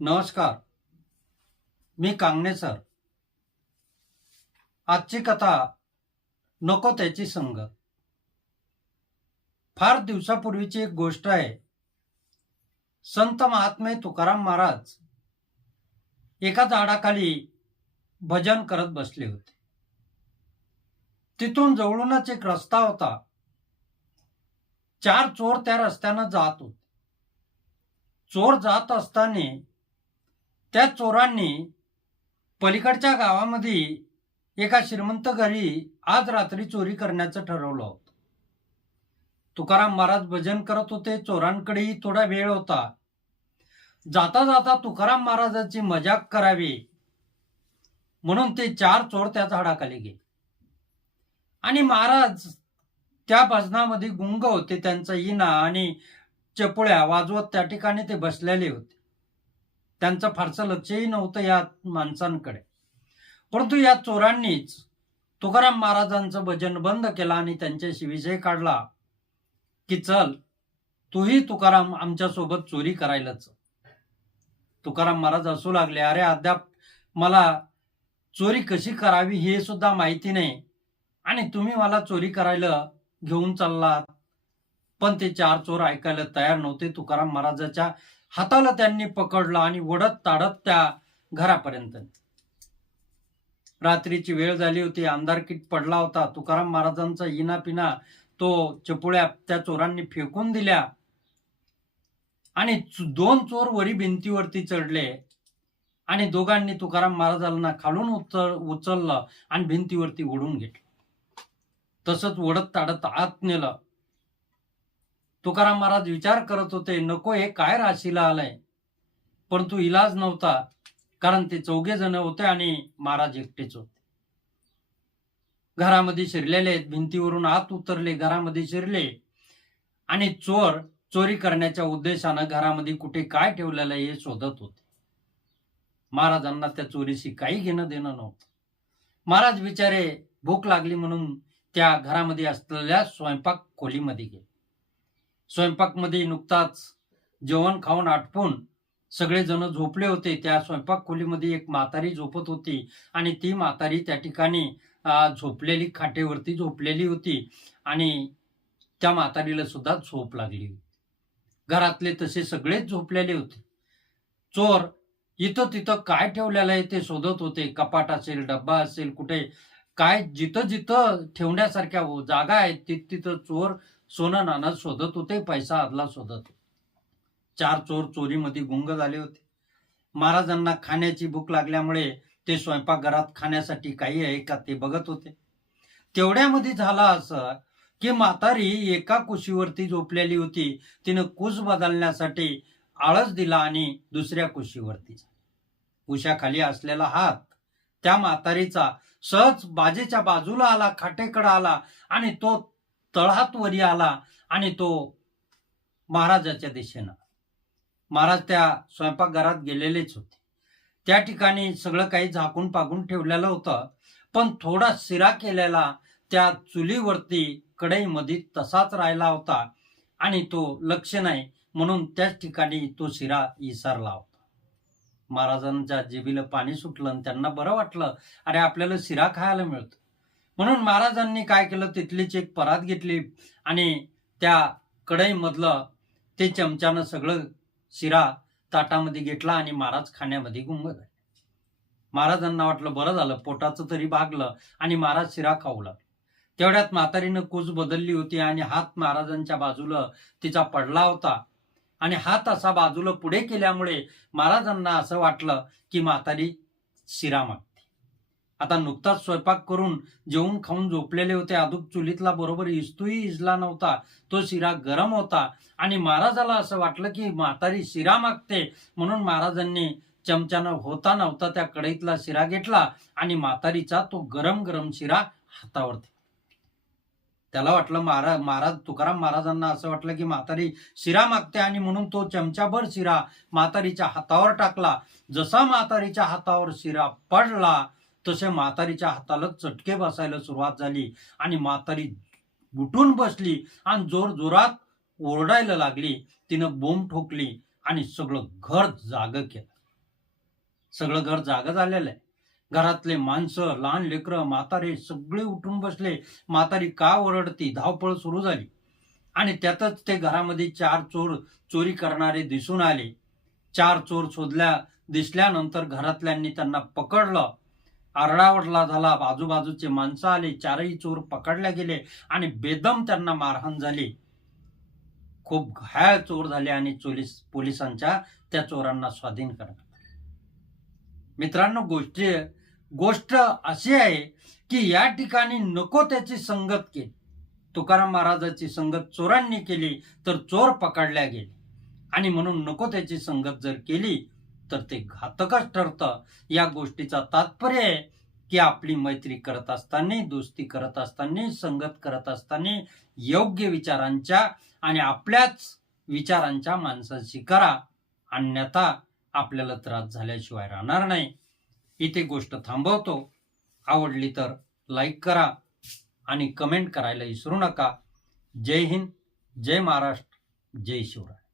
नमस्कार. मी कांगणे सर. आजची कथा नको त्याची संगत फार दिवसापूर्वीची एक गोष्ट आहे. संत महात्मे तुकाराम महाराज एका झाडाखाली भजन करत बसले होते. तिथून जवळूनच एक रस्ता होता. चार चोर त्या रस्त्यानं जात होते. चोर जात असताना त्या चोरांनी पलीकडच्या गावामध्ये एका श्रीमंत घरी आज रात्री चोरी करण्याचं ठरवलं होतं. तुकाराम महाराज भजन करत होते चोरांकडेही थोडा वेळ होता. जाता जाता तुकाराम महाराजाची मजाक करावी म्हणून ते चार चोर त्या झाडाखाली गेले. आणि महाराज त्या भजनामध्ये गुंग होते त्यांचा इना आणि चपुळ्या वाजवत त्या ठिकाणी ते बसलेले होते. त्यांचं फारसं लक्षही नव्हतं या माणसांकडे. परंतु या चोरांनीच तुकाराम महाराजांचं भजन बंद केलं आणि त्यांच्याशी विषय काढला की चल तूही तुकाराम आमच्यासोबत चोरी करायलाच. तुकाराम महाराज असू लागले अरे अद्याप मला चोरी कशी करावी हे सुद्धा माहिती नाही. आणि तुम्ही मला चोरी करायला घेऊन चाललात. पण ते चार चोर ऐकायला तयार नव्हते. तुकाराम महाराजाच्या हाताला त्यांनी पकडलं आणि ओढत ताडत त्या घरापर्यंत. रात्रीची वेळ झाली होती अंधारकीट पडला होता. तुकाराम महाराजांचा इना पिना तो चपुळ्या त्या चोरांनी फेकून दिल्या. आणि दोन चोर वरी भिंतीवरती चढले. आणि दोघांनी तुकाराम महाराजांना खालून उचल उचललं आणि भिंतीवरती ओढून घेतलं. तसंच ओढत ताडत आत नेलं. तुकाराम महाराज विचार करत होते नको हे काय राशीला आलंय? परंतु इलाज नव्हता कारण ते चौघे जण होते आणि महाराज एकटेच होते. घरामध्ये शिरलेले आहेत भिंतीवरून आत उतरले घरामध्ये शिरले. आणि चोर चोरी करण्याच्या उद्देशानं घरामध्ये कुठे काय ठेवलेलं आहे हे शोधत होते. महाराजांना त्या चोरीशी काही घेणं देणं नव्हतं. महाराज बिचारे भूक लागली म्हणून त्या घरामध्ये असलेल्या स्वयंपाक खोलीमध्ये गेले. स्वयंपाकमध्ये नुकताच जेवण खाऊन आटपून सगळेजण झोपले होते. त्या स्वयंपाक खोलीमध्ये एक म्हातारी झोपत होती आणि ती म्हातारी त्या ठिकाणी झोपलेली खाटेवरती झोपलेली होती आणि त्या म्हातारीला सुद्धा झोप लागली. घरातले तसे सगळेच झोपलेले होते. चोर इथं तिथं काय ठेवलेलं आहे ते शोधत होते. कपाट असेल डब्बा असेल कुठे? काय जिथं जिथं ठेवण्यासारख्या जागा आहेत तिथं चोर सोनं नाणं शोधत होते पैसा आदला शोधत होते. चार चोर चोरीमध्ये गुंग झाले होते. महाराजांना खाण्याची भूक लागल्यामुळे ते स्वयंपाकघरात खाण्यासाठी काही आहे का ते बघत होते. तेवढ्यामध्ये झाला असं की म्हातारी एका कुशीवरती झोपलेली होती. तिनं कुश बदलण्यासाठी आळस दिला आणि दुसऱ्या कुशीवरती उशाखाली असलेला हात त्या म्हातारीचा सहज बाजेच्या बाजूला आला खाटेकडे आला आणि तो तळहात वरी आला आणि तो महाराजाच्या दिशेनं. महाराज त्या स्वयंपाकघरात गेलेलेच होते. त्या ठिकाणी सगळं काही झाकून पाकून ठेवलेलं होतं पण थोडा शिरा केलेला त्या चुलीवरती कढईमध्ये तसाच राहिला होता आणि तो लक्ष नाही म्हणून त्याच ठिकाणी तो शिरा इसरला होता. महाराजांच्या जिबीला पाणी सुटलं आणि त्यांना बरं वाटलं अरे आपल्याला शिरा खायला मिळतो म्हणून महाराजांनी काय केलं? तिथलीच एक परात घेतली आणि त्या कढईमधलं ते चमच्यानं सगळं शिरा ताटामध्ये घेतला आणि महाराज खाण्यामध्ये गुंग झाले. महाराजांना वाटलं बरं झालं पोटाचं तरी भागलं आणि महाराज शिरा खाऊ लागले. तेवढ्यात म्हातारीनं कूच बदलली होती आणि हात महाराजांच्या बाजूला तिचा पडला होता. आणि हात असा बाजूला पुढे केल्यामुळे महाराजांना असं वाटलं की म्हातारी शिरा मागते. आता नुकताच स्वयंपाक करून जेवून खाऊन झोपलेले होते. अदूक चुलीतला बरोबर इस्तूही इजला नव्हता. तो शिरा गरम होता आणि महाराजाला असं वाटलं की म्हातारी शिरा मागते. म्हणून महाराजांनी चमच्यानं होता नव्हता त्या कढईतला शिरा घेतला आणि म्हातारीचा तो गरम गरम शिरा हातावरती त्याला वाटलं महाराज महाराज तुकाराम महाराजांना असं वाटलं की म्हातारी शिरा मागते आणि म्हणून तो चमचाभर शिरा म्हातारीच्या हातावर टाकला. जसा म्हातारीच्या हातावर शिरा पडला तसे म्हातारीच्या हाताला चटके बसायला सुरुवात झाली आणि म्हातारी उठून बसली आणि जोर जोरात ओरडायला लागली. तिनं बोंब ठोकली आणि सगळं घर जाग केलं. सगळं घर जागं झालेलं आहे. घरातले माणसं लहान लेकरं म्हातारे सगळे उठून बसले. म्हातारी का ओरडती? धावपळ सुरू झाली. आणि त्यातच ते घरामध्ये चार चोर चोरी करणारे दिसून आले. चार चोर शोधल्या दिसल्यानंतर घरातल्यांनी त्यांना पकडलं. आरडाओरडा झाला आजूबाजूचे माणसं आले चारही चोर पकडले गेले आणि बेदम त्यांना मारहाण झाली. खूप घायाळ चोर झाले आणि चोलीस पोलिसांच्या त्या चोरांना स्वाधीन करण्यात मित्रांनो गोष्टी गोष्ट अशी आहे की या ठिकाणी नको त्याची संगत केली. तुकाराम महाराजाची संगत चोरांनी केली तर चोर पकडल्या गेले. आणि म्हणून नको त्याची संगत जर केली तर ते घातकच ठरतं. या गोष्टीचा तात्पर्य आहे की आपली मैत्री करत असताना दोस्ती करत असताना संगत करत असताना योग्य विचारांच्या आणि आपल्याच विचारांच्या माणसाशी करा. अन्यथा आपल्याला त्रास झाल्याशिवाय राहणार नाही. इथे गोष्ट थांबवतो. आवडली तर लाईक करा आणि कमेंट करायला विसरू नका. जय हिंद जय महाराष्ट्र जय शिवराय.